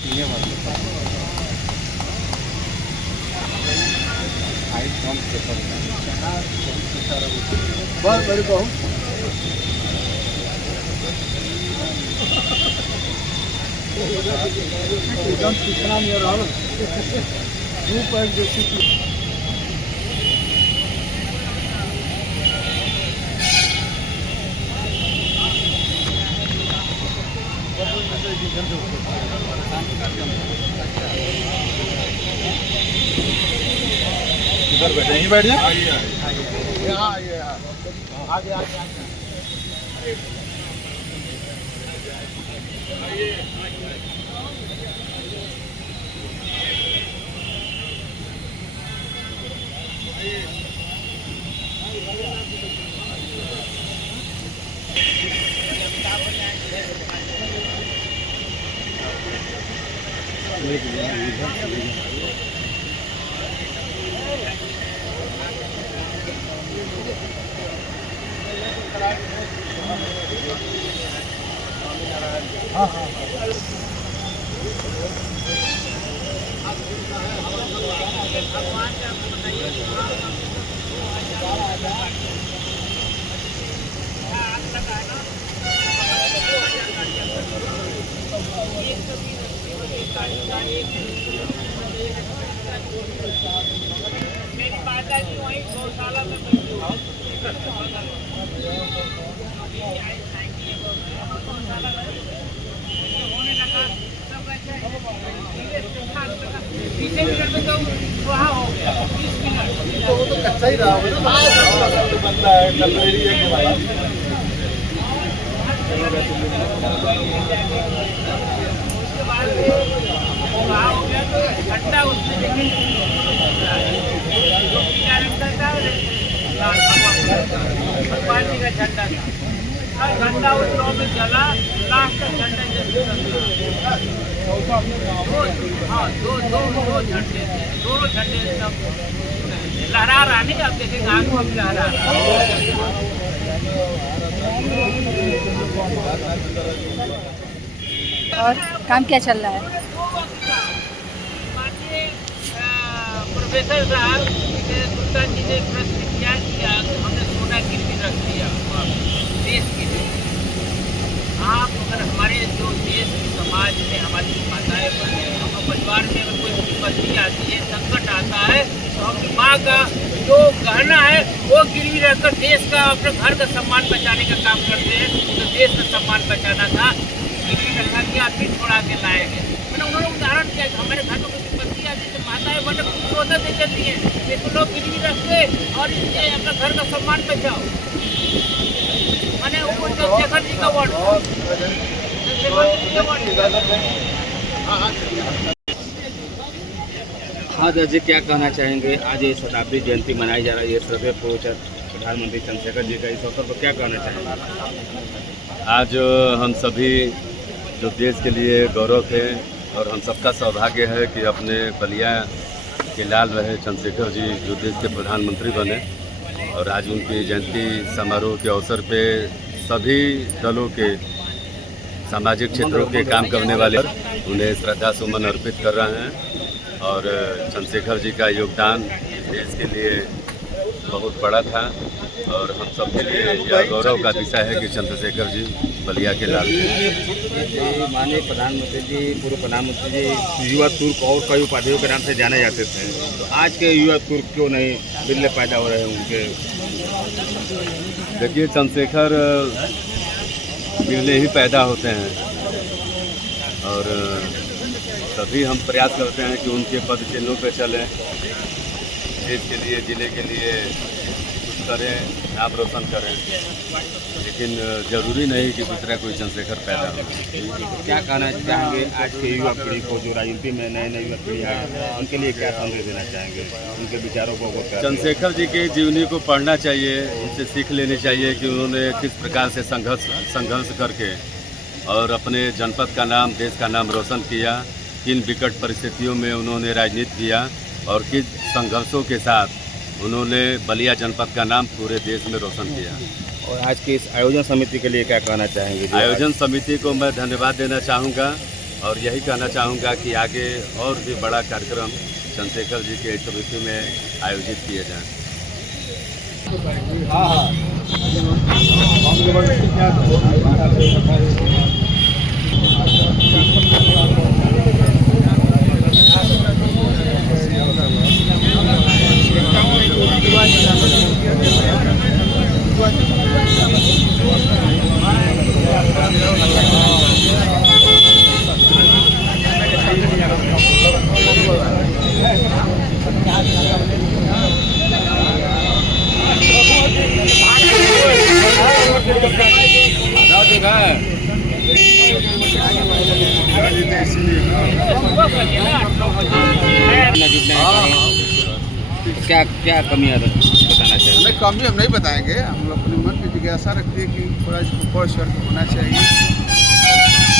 ये बहुत बड़ी बहुत एकदम कितना नहीं रहा धूप है जैसे कि इधर बैठे, यहीं बैठ जाए। यहाँ आगे आगे आगे हाँ हाँ मेरी माता जी वहीं गौशाला में बैठी हुई होने लगा सब ऐसे पीछे मिनट में तो वहाँ हो गया 20 मिनट तो वो तो कच्चा ही रहा होगा ना बनता है कल मेरी एक भाई उसके बाद वहाँ हो गया तो घंटा उसमें लेकिन जो पीला रंग का था भगवान जी का झंडा था हर घंटा उस गाँव में जला लास्ट तक झंडा हाँ दो झंडे थे दोनों झंडे सब लहरा रहा नहीं आप देखेंगे आगे हम लहरा रहा और काम क्या चल रहा है? माननीय प्रोफेसर साहब गुप्ता जी ने प्रश्न किया कि हमने सोना गिरवी रख दिया देश के लिए। आप अगर हमारे जो देश समाज में हमारी माताएं बहनें हमारे परिवार में अगर कोई विपत्ति आती है संकट आता है तो हम माँ का जो गहना है वो गिरवी रखकर देश का अपने घर का सम्मान बचाने का काम करते हैं। तो देश का सम्मान बचाना था गिरवी रखा गया फिर छोड़ा के लाए गए। मैंने उन्होंने उदाहरण दिया कि हमारे घर में कोई विपत्ति आती है तो माताएं बहनें रोजा दे देती हैं इसको लोग गिरवी रखते और इससे अपने घर का सम्मान बचाओ। मैंने वो चंद्रशेखर जी का वर्ड हाँ जी क्या कहना चाहेंगे? आज ये शताब्दी जयंती मनाई जा रही है सर्वे प्रधानमंत्री चंद्रशेखर जी का, इस अवसर पर क्या कहना चाहेंगे? आज हम सभी जो देश के लिए गौरव थे और हम सबका सौभाग्य है कि अपने बलिया के लाल रहे चंद्रशेखर जी जो देश के प्रधानमंत्री बने और आज उनकी जयंती समारोह के अवसर पे सभी दलों के सामाजिक क्षेत्रों के काम करने वाले उन्हें श्रद्धा सुमन अर्पित कर रहे हैं। और चंद्रशेखर जी का योगदान देश के लिए बहुत बड़ा था और हम सबके लिए यह गौरव का विषय है कि चंद्रशेखर जी बलिया के लाल माननीय प्रधानमंत्री जी पूर्व प्रधानमंत्री जी युवा तुर्क और कई उपाधियों के नाम से जाने जाते थे, तो आज के युवा तुर्क क्यों नहीं बिरले पैदा हो रहे हैं उनके? देखिए चंद्रशेखर बिरले ही पैदा होते हैं और सभी हम प्रयास करते हैं कि उनके पद चिन्हों पे चलें, देश के लिए ज़िले के लिए कुछ करें, नाम रोशन करें, लेकिन ज़रूरी नहीं कि दूसरा कोई चंद्रशेखर पैदा हो। क्या कहना चाहेंगे आज के युवा पीढ़ी को जो राजनीति में नए नए युवा पीढ़ी है उनके लिए क्या संदेश देना चाहेंगे? उनके विचारों को चंद्रशेखर जी की जीवनी को पढ़ना चाहिए, उनसे सीख लेनी चाहिए कि उन्होंने किस प्रकार से संघर्ष करके और अपने जनपद का नाम, देश का नाम रोशन किया, किन विकट परिस्थितियों में उन्होंने राजनीति किया और किस संघर्षों के साथ उन्होंने बलिया जनपद का नाम पूरे देश में रोशन किया। और आज की इस आयोजन समिति के लिए क्या कहना चाहेंगे? आयोजन समिति को मैं धन्यवाद देना चाहूँगा और यही कहना चाहूँगा कि आगे और भी बड़ा कार्यक्रम चंद्रशेखर जी के स्मृति में आयोजित किए जाएँ। क्या क्या कमियाँ बताना चाहिए? नहीं, कमी हम नहीं बताएंगे। हम लोग अपने मन की जिज्ञासा रखते हैं कि थोड़ा इसको परिष्कार होना चाहिए।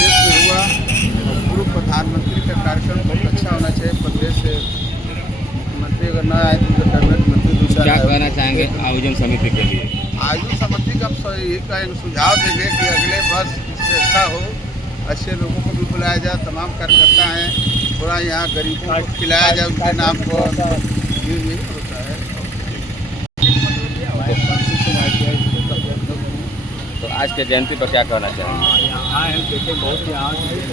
देश में हुआ पूर्व प्रधानमंत्री का कार्यक्रम बहुत अच्छा होना चाहिए। प्रदेश से मुख्यमंत्री अगर न आए तो कैबिनेट मंत्री दूसरा क्या कहना चाहेंगे आयोजन समिति के लिए? आयोजन समिति का हम यही सुझाव देंगे कि अगले वर्ष इससे अच्छा हो, अच्छे लोगों को भी बुलाया जाए, तमाम कार्यकर्ता हैं, थोड़ा यहाँ गरीबों को खिलाया जाए उनके नाम पर, यही होता है। तो आज के जयंती पर क्या कहना चाहेंगे? यहाँ हैं, देखे बहुत यहाँ देखने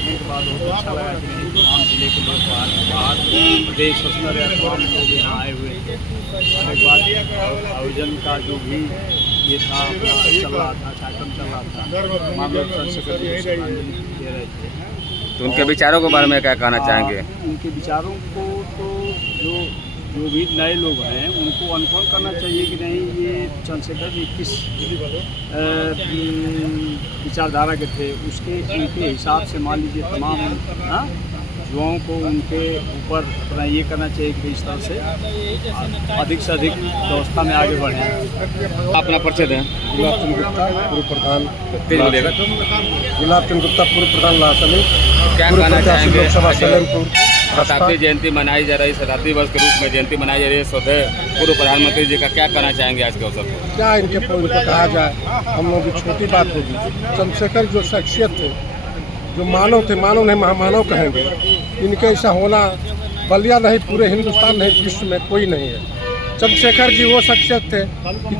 के बाद बहुत अच्छा लगा कि नहीं तमाम जिले के लोग बाहर प्रदेश स्तर या तमाम लोग यहाँ आए हुए थे। और एक बात आयोजन का जो भी ये था अपना चल रहा था, कार्यक्रम चल रहा था, तमाम लोग चंद्रशेखर जी को श्रद्धांजलि दे रहे थे। तो उनके विचारों के बारे में क्या कहना चाहेंगे? उनके विचारों को तो जो भी नए लोग हैं उनको अनुभव करना चाहिए कि नहीं ये चंद्रशेखर जी किस विचारधारा के थे, उनके हिसाब से मान लीजिए तमाम युवाओं को उनके ऊपर अपना ये करना चाहिए कि इस तरह से अधिक से अधिक व्यवस्था में आगे बढ़ें। अपना परिचय दें। गुलाब चंद गुप्ता पूर्व प्रधान, तेज बोलिएगा। गुलाब चंद गुप्ता पूर्व प्रधान लासनी, क्या कहना चाहेंगे? लोकसभा सलेमपुर। शताब्दी जयंती मनाई जा रही, शताब्दी वर्ष के रूप में जयंती मनाई जा रही है स्वतः पूर्व प्रधानमंत्री जी का, क्या कहना चाहेंगे आज के अवसर पर? क्या इनके इनको कहा जाए, हम लोग की छोटी बात होगी। चंद्रशेखर जो शख्सियत थे, जो मानव थे, मानव नहीं महामानव कहेंगे, इनके ऐसा होना बलिया नहीं, पूरे हिंदुस्तान नहीं, विश्व में कोई नहीं है। चंद्रशेखर जी वो शख्सियत थे कि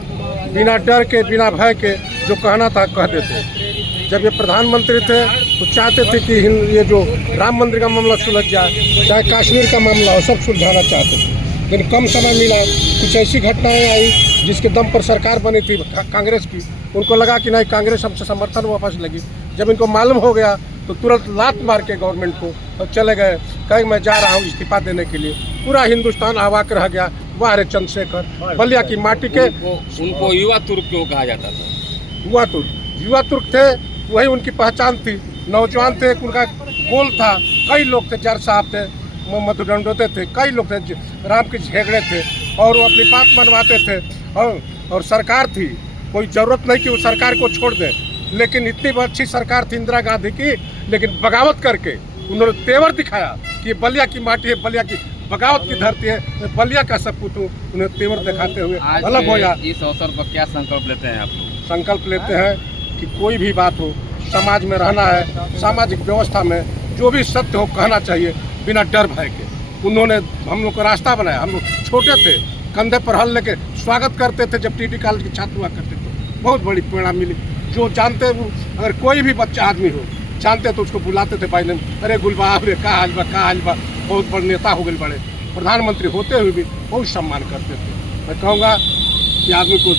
बिना डर के, बिना भय के जो कहना था कह देते। जब ये प्रधानमंत्री थे तो चाहते थे कि ये जो राम मंदिर का मामला सुलझ जाए, चाहे कश्मीर का मामला हो, सब सुलझाना चाहते थे। लेकिन कम समय मिला, कुछ ऐसी घटनाएं आई जिसके दम पर सरकार बनी थी कांग्रेस की। उनको लगा कि नहीं, कांग्रेस हमसे समर्थन वापस लगी। जब इनको मालूम हो गया तो तुरंत लात मार के गवर्नमेंट को और चले गए, कहीं मैं जा रहा हूँ इस्तीफा देने के लिए। पूरा हिंदुस्तान अवाक रह गया, वाह रे चंद्रशेखर, बलिया की माटी के। उनको युवा तुर्क क्यों कहा जाता था? युवा तुर्क थे, वही उनकी पहचान थी। नौजवान थे, उनका गोल था। कई लोग थे, जर साहब थे, मोहम्मद डंडोते थे, कई लोग थे, राम के झेगड़े थे और वो अपनी बात मनवाते थे। और सरकार थी, कोई ज़रूरत नहीं कि वो सरकार को छोड़ दें, लेकिन इतनी अच्छी सरकार थी इंदिरा गांधी की, लेकिन बगावत करके उन्होंने तेवर दिखाया कि बलिया की माटी है, बलिया की बगावत की धरती है, मैं बलिया का सपूत हूँ। उन्हें तेवर दिखाते हुए अलग हो गया। इस अवसर पर क्या संकल्प लेते हैं आप लोग? संकल्प लेते हैं कि कोई भी बात हो, समाज में रहना है, सामाजिक व्यवस्था में जो भी सत्य हो कहना चाहिए बिना डर भय के। उन्होंने हम लोग को रास्ता बनाया। हम लोग छोटे थे, कंधे पर हल लेके स्वागत करते थे जब टीटी कॉलेज के छात्र हुआ करते थे। बहुत बड़ी प्रेरणा मिली। जो जानते, अगर कोई भी बच्चा आदमी हो जानते तो उसको बुलाते थे, भाई अरे गुलबाब रे, का हाल बा, बहुत बड़े नेता हो गए, बड़े प्रधानमंत्री होते हुए भी बहुत सम्मान करते थे। मैं कहूँगा कि आदमी को